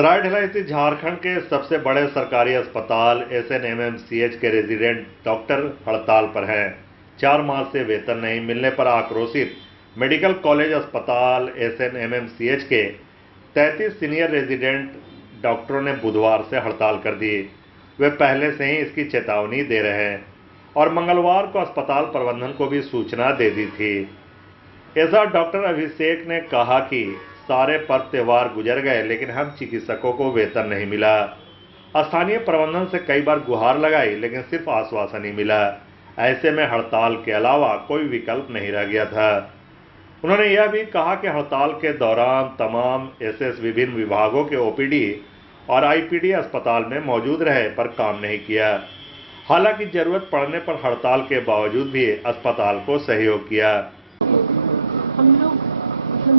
सरायढेला स्थित झारखंड के सबसे बड़े सरकारी अस्पताल एसएनएमएमसीएच के रेजिडेंट डॉक्टर हड़ताल पर हैं। 4 माह से वेतन नहीं मिलने पर आक्रोशित मेडिकल कॉलेज अस्पताल एसएनएमएमसीएच के 33 सीनियर रेजिडेंट डॉक्टरों ने बुधवार से हड़ताल कर दी। वे पहले से ही इसकी चेतावनी दे रहे हैं और मंगलवार को अस्पताल प्रबंधन को भी सूचना दे दी थी। ऐसा डॉक्टर अभिषेक ने कहा कि सारे पर्व त्योहार गुजर गए लेकिन हम चिकित्सकों को वेतन नहीं मिला। स्थानीय प्रबंधन से कई बार गुहार लगाई लेकिन सिर्फ आश्वासन ही मिला। ऐसे में हड़ताल के अलावा कोई विकल्प नहीं रह गया था। उन्होंने यह भी कहा कि हड़ताल के दौरान तमाम एसएस विभिन्न विभागों के ओपीडी और आईपीडी अस्पताल में मौजूद रहे पर काम नहीं किया। हालांकि जरूरत पड़ने पर हड़ताल के बावजूद भी अस्पताल को सहयोग किया।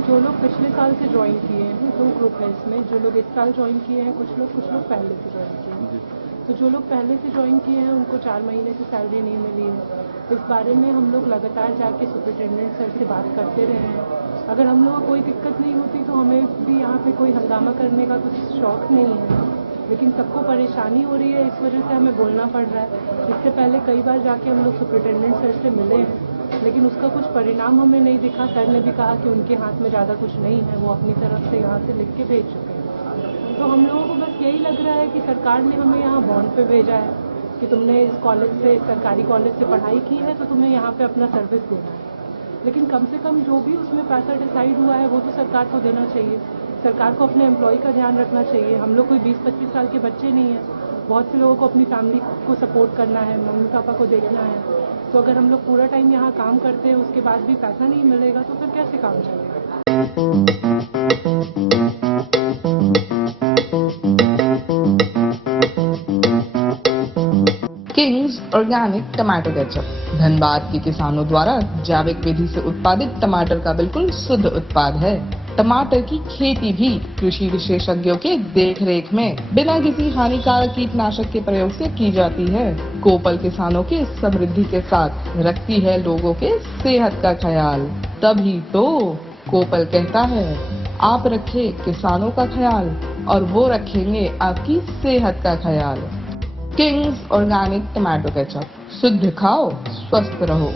जो लोग पिछले साल से ज्वाइन किए हैं 2 ग्रुप है इसमें, जो लोग इस साल ज्वाइन किए हैं, कुछ लोग पहले से ज्वाइन किए हैं। तो जो लोग पहले से ज्वाइन किए हैं उनको 4 महीने से सैलरी नहीं मिली है। इस बारे में हम लोग लगातार जाके सुपरिटेंडेंट सर से बात करते रहे हैं। अगर हम लोगों को कोई दिक्कत नहीं होती तो हमें भी यहाँ पे कोई हंगामा करने का कुछ शौक नहीं है, लेकिन सबको परेशानी हो रही है, इस वजह से हमें बोलना पड़ रहा है। इससे पहले कई बार जाके हम लोग सुपरिटेंडेंट सर से मिले हैं लेकिन उसका कुछ परिणाम हमें नहीं दिखा। सर ने भी कहा कि उनके हाथ में ज़्यादा कुछ नहीं है, वो अपनी तरफ से यहाँ से लिख के भेज चुके हैं। तो हम लोगों को बस यही लग रहा है कि सरकार ने हमें यहाँ बॉन्ड पे भेजा है कि तुमने इस कॉलेज से, सरकारी कॉलेज से पढ़ाई की है तो तुम्हें यहाँ पे अपना सर्विस देना है। लेकिन कम से कम जो भी उसमें पैसा डिसाइड हुआ है वो तो सरकार को देना चाहिए। सरकार को अपने एम्प्लॉय का ध्यान रखना चाहिए। हम लोग कोई 20-25 साल के बच्चे नहीं हैं। बहुत से लोगों को अपनी फैमिली को सपोर्ट करना है, मम्मी पापा को देखना है। तो अगर हम लोग पूरा टाइम यहाँ काम करते हैं उसके बाद भी पैसा नहीं मिलेगा तो फिर कैसे काम चलेगा। Kings organic tomato ketchup Dhanbad के किसानों द्वारा जैविक विधि से उत्पादित टमाटर का बिल्कुल शुद्ध उत्पाद है। टमाटर की खेती भी कृषि विशेषज्ञों के देखरेख में बिना किसी हानिकारक कीटनाशक के प्रयोग से की जाती है। कोपल किसानों के समृद्धि के साथ रखती है लोगों के सेहत का ख्याल। तभी तो कोपल कहता है, आप रखे किसानों का ख्याल और वो रखेंगे आपकी सेहत का ख्याल। किंग्स ऑर्गेनिक टमाटो केचप, शुद्ध खाओ स्वस्थ रहो।